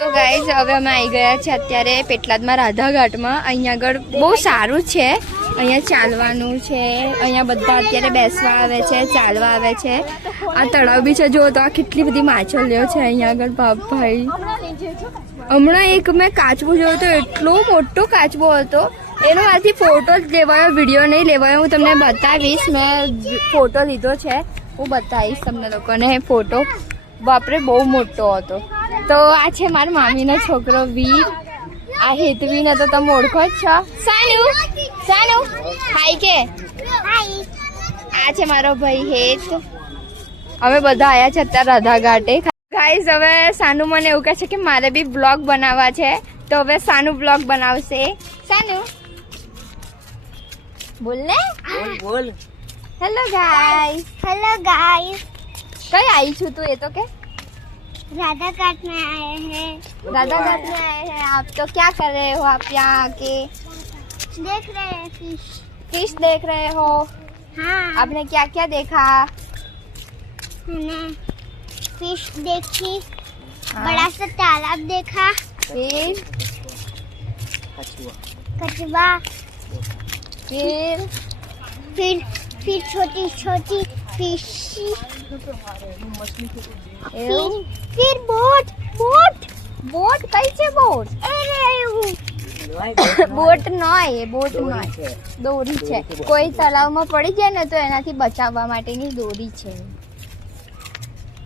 તો ગાઈઝ હવે અમે આવી ગયા છે અત્યારે પેટલાદમાં રાધા ઘાટમાં. અહીંયા આગળ બહુ સારું છે, અહીંયા ચાલવાનું છે, અહીંયા બધા અત્યારે બેસવા આવે છે, ચાલવા આવે છે. આ તળાવ બી છે, જો તો આ કેટલી બધી માછલીઓ છે અહીંયા આગળ. બાપ ભાઈ, હમણાં એક મેં કાચબો જોયો તો, એટલો મોટો કાચબો હતો. એનો મારાથી ફોટો જ લેવાયો, વિડીયો નહીં લેવાયો. હું તમને બતાવીશ, મેં ફોટો લીધો છે, હું બતાવીશ તમને લોકોને ફોટો. બાપરે, બહુ મોટો હતો. તો આ છે મારા મામીનો છોકરો વીર, આ હેતવીને તો તમે ઓળખો જ છો. સાનુ સાનુ હાય કે હાય. આ છે મારો ભાઈ હેત. હવે બધા આયા છે અત્યારે રાધા ઘાટે. ગાઈઝ હવે સાનુ મને એવું કહે છે કે મારે બી બ્લોગ બનાવવા છે, તો હવે સાનુ બ્લોગ બનાવશે. સાનુ બોલ ને, બોલ. Hello guys. हेलो गाइस, कहीं आई छू तू, ये तो क्या राधा घाट में आए हैं. राधा घाट में आए हैं आप. तो क्या कर रहे हो आप यहाँ आके? देख रहे हैं फिश. फिश देख रहे हो? हाँ, आपने क्या क्या देखा? मैंने फिश देखी, हाँ. बड़ा सा तालाब देखा, फिर कछुआ, फिर फिर छोटी छोटी फिश, फिर बोट बोट बोट कई छे बोट? બોટ નોય, બોટ નોય, દોરી છે. કોઈ તળાવમાં પડી જાય ને તો એનાથી બચાવવા માટેની દોરી છે.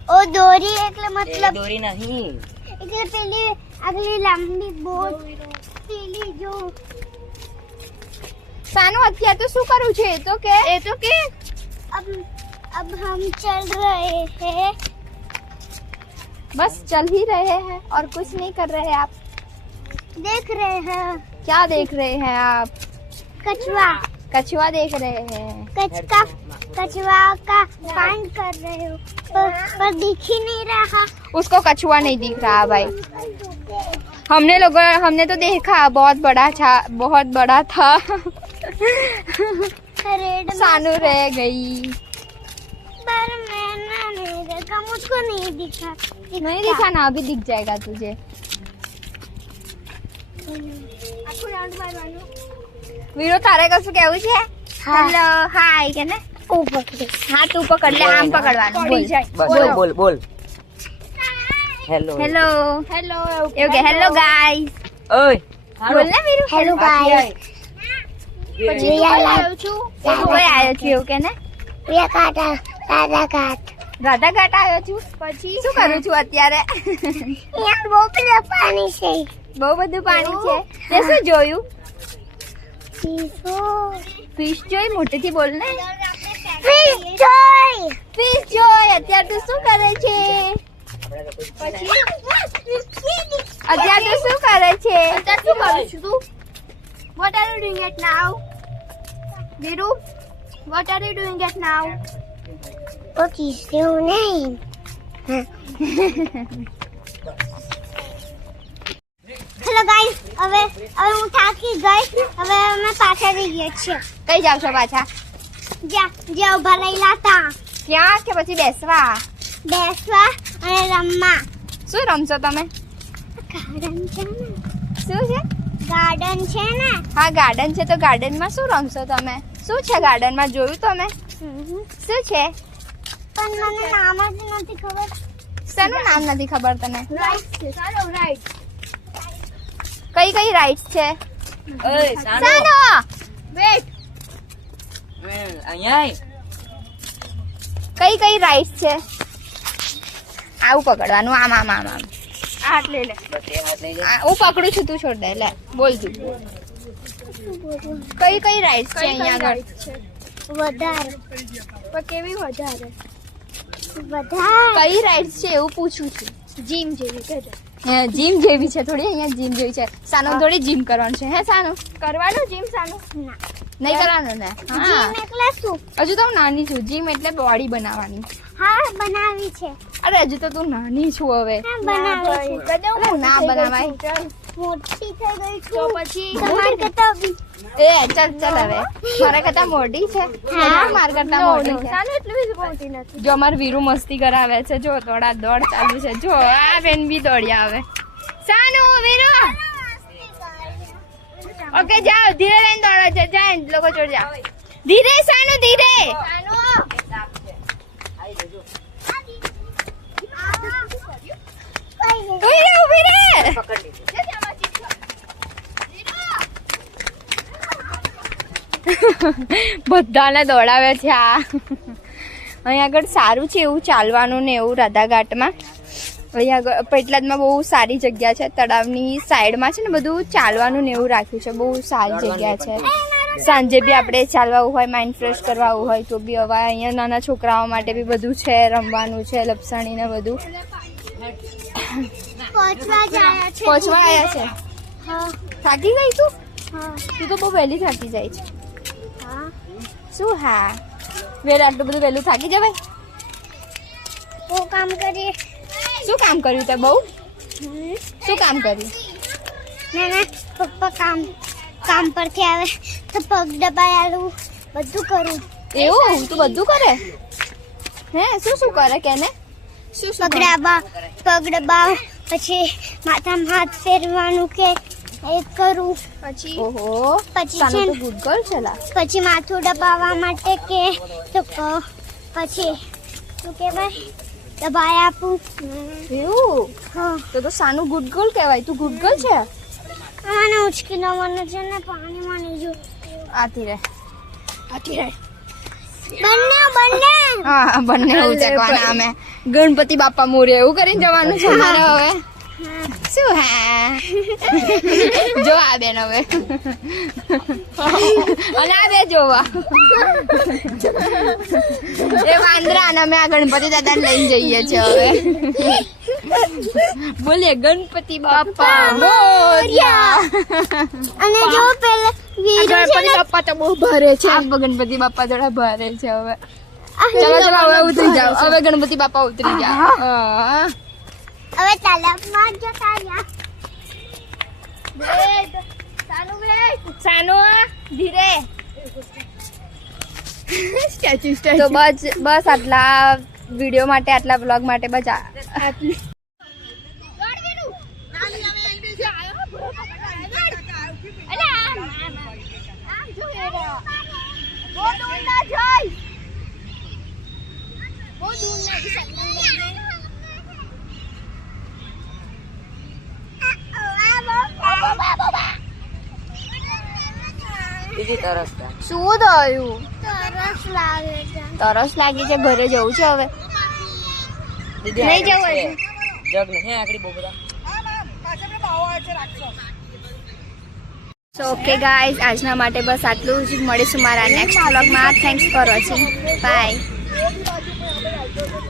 ओ दोरी એટલે મતલબ દોરી નહીં, એટલે પેલી આગલી લાંબી બોટ પેલી જો. સાનું અત્યારે તો શું કરું છે? એ તો કે अब हम चल रहे हैं. बस चल ही रहे हैं और कुछ नहीं कर रहे आप. देख रहे हैं क्या देख रहे हैं आप? कछुआ. कछुआ देख रहे हैं. कछुआ का फाइंड कर रहे हो, पर दिख ही नहीं रहा. उसको कछुआ नहीं दिख रहा भाई. हमने तो देखा, बहुत बड़ा था. रेड सानू रह गई. पर मैंने नहीं देखा, मुझको नहीं दिखा. नहीं दिखा ना, अभी दिख जाएगा तुझे. વીરો તારે કશું કેવું છે? હેલો હાય કે ને. હા તું પકડ લે, આમ પકડવાનું. બસ બોલ બોલ. હેલો હેલો એવું કે હેલો ગાઈસ. ઓય બોલ ને વીરો. हेलो गाइस, પછી આવ્યો છું એવું કે ને. राधा घाट. રાધા ઘાટ આવ્યો છું. પછી શું કરું છું અત્યારે? यहाँ बહુ પેલા પાણી છે. બહુ બધું પાણી છે. તે શું જોયું? ફિશ જોઈ. મોટેથી બોલ ને. फिश જોઈ. ફિશ જોઈ. અત્યારે તું શું કરે છે? અત્યારે તું શું કરે છે? અત્યારે શું કરું છું તું? What are you doing it now? Viru, What are you doing it now? What is your name? Hello guys, હવે હું થાકી ગઈ. હવે અમે પાછા જઈએ છીએ. કઈ જાવ છો પાછા? જ્યાં ઉભા રહેલા હતા ત્યાં કે પછી બેસવા? બેસવા અને રમવા. શું રમશો તમે? ગાર્ડન છે ને. શું છે? ગાર્ડન છે ને. હા ગાર્ડન છે, તો ગાર્ડનમાં શું રમશો તમે? શું છે ગાર્ડનમાં? જોયું તમે? શું છે? પણ મને નામ જ નથી ખબર. શાનું નામ નથી ખબર તને? રાઈટ છે. ચાલો રાઈટ. કઈ કઈ રાઇડ્સ છે? ઓય સાનો સાનો વેટ. અહીંયા કઈ રાઇડ્સ છે? આવું પકડવાનું, આમ આમ આમ આમ. હાથ લઈ લે. બસ એ હાથ લઈ જા. હું પકડું છું, તું છોડ દે. લે બોલ તું. કઈ રાઇડ્સ છે અહીંયા આગળ? વધારે. પણ કેવી વધારે? વધારે. કઈ રાઇડ્સ છે એવું પૂછું છું. જીમ જેવી કહેજો. જીમ જેવી છે થોડી. અહીંયા જીમ જેવી છે. સાનો થોડી જીમ કરવાનું છે. હે સાનો? કરવાનું જીમ સાનું? ના. નહીં કરવાનું ને? હા, જીમ એટલે શું? હજુ તો હું નાની છું. જીમ એટલે બોડી બનાવવાની. હા, બનાવી છે. અરે હજુ તો તું નાની છું હવે. હા, બનાવી છે. અરે ના બનાવાય. મોટી થઈ ગઈ છું. તો પછી તમારે કરતા એ ચાલ હવે મારા કરતા મોટી છે. મારા કરતા મોટી છે. એટલી મોટી નથી. જો અમાર વીરુ મસ્તી કરાવે છે. જો દોડ ચાલુ છે. જો આ બેન બી દોડ્યા આવે. સાનુ વીરુ ઓકે જાઓ ધીરે લઈને દોડો છે જાય લોકો જોડ જાઓ ધીરે સાનુ ધીરે ઉભી રે પકડ લીધું. બધાને દોડાવે છે આ અહીંયા આગળ સારું છે એવું ચાલવાનું ને એવું રાધાઘાટમાં અહીંયા આગળ પેટલાદમાં બહુ સારી જગ્યા છે તળાવની સાઈડમાં છે ને બધું ચાલવાનું ને એવું રાખ્યું છે બહુ સારી જગ્યા છે સાંજે બી આપણે ચાલવાનું હોય માઇન્ડ ફ્રેશ કરવાનું હોય તો બી હવે અહીંયા નાના છોકરાઓ માટે બી બધું છે રમવાનું છે લપસણી ને બધું પહોંચવા જાય છે પહોંચવા આવ્યા છે હા થાકી ગઈ તું હા તું તો બહુ વહેલી થાકી જાય છે હા શું હા વેલ આટલું બધું વહેલું થાકી જવાય બહુ કામ કરીએ શું કામ કર્યું તે બહુ શું કામ કર્યું ના પપ્પા કામ પરથી આવે તો પગ દબાયાલું બધું કરું એવું તું બધું કરે હે શું શું કરે કેને શું શું કરે? પગ દબાવ પછી માથામાં હાથ ફેરવાનું કે એ કરું પછી ઓહો પછી સાનુ છે તો ને- ગુડ ગર્લ છે લા પછી માથું દબાવવા માટે કે તો પછી શું કહેવાય દબાઈ આપું એવું હા તો સાનુ ગુડ ગર્લ કહેવાય તું ગુડ ગર્લ છે આને ઉચકી દવાનું છે ને પાણીમાં નહીં જો આથી રે બંને હા બંને ઉચકવાના અમે ગણપતિ બાપા મોરે એવું કરીને જવાનું છે મારે હવે શું હા જો આ બેન હવે અને આ બે જોવા એ વાંદરા અને અમે આ ગણપતિ દાદા લઈને જઈએ છીએ હવે બોલીએ ગણપતિ બાપા મોર્યા અને જો પેલા વીરુ છે ગણપતિ ને બાપા તો બહુ ભારે છે આ ગણપતિ બાપા થોડા ભારે છે હવે ચલો ચલો હવે ઉતરી જાઓ હવે ગણપતિ બાપા ઉતરી જાઓ હા. હવે તલાબમાં જતા રહ્યા સાનુ ધીરે તો બસ આટલા વિડીયો માટે આટલા બ્લોગ માટે બસ આટલું બીજી તરસ છે. શું થયું તરસ લાગે છે તરસ લાગી છે ઘરે જવું છે હવે દીદી નહીં આગળ જવું છે. હજુ? જગ નહીં આગળ બહુ બધા સો ઓકે ગાઈઝ આજના માટે બસ આટલું જ મળીશું મારા નેક્સ્ટ વ્લોગમાં થેન્ક્સ ફોર વોચિંગ બાય